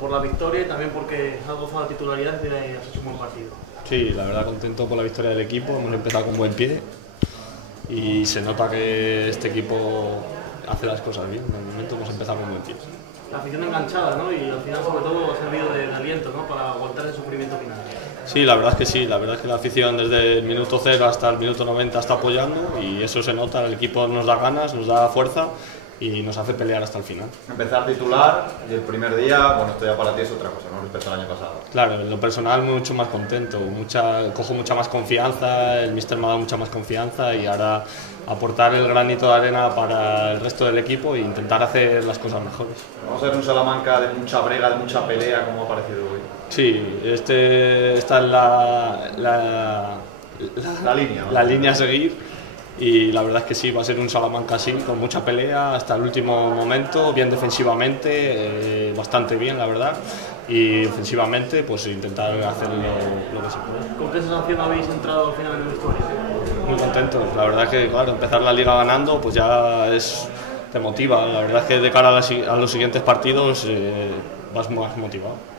Por la victoria y también porque has gozado de titularidad y has hecho un buen partido. Sí, la verdad contento por la victoria del equipo, hemos empezado con buen pie y se nota que este equipo hace las cosas bien, de momento hemos empezado con buen pie. La afición enganchada, ¿no? Y al final sobre todo ha servido de aliento, ¿no? Para aguantar el sufrimiento final. Sí, la verdad es que sí, la verdad es que la afición desde el minuto 0 hasta el minuto 90 está apoyando y eso se nota, el equipo nos da ganas, nos da fuerza y nos hace pelear hasta el final. Empezar titular y el primer día, bueno, esto ya para ti es otra cosa, ¿no? Respecto al año pasado. Claro, en lo personal mucho más contento, cojo mucha más confianza, el míster me ha dado mucha más confianza y ahora aportar el granito de arena para el resto del equipo e intentar hacer las cosas mejores. Vamos a ver un Salamanca de mucha brega, de mucha pelea, como ha parecido hoy. Sí, esta es la línea a seguir. Y la verdad es que sí, va a ser un Salamanca así, con mucha pelea hasta el último momento, bien defensivamente, bastante bien la verdad, y ofensivamente pues intentar hacer lo que se puede. ¿Con qué sensación habéis entrado al final del vestuario? Muy contentos, la verdad es que claro, empezar la liga ganando pues ya te motiva, la verdad es que de cara a los siguientes partidos vas más motivado.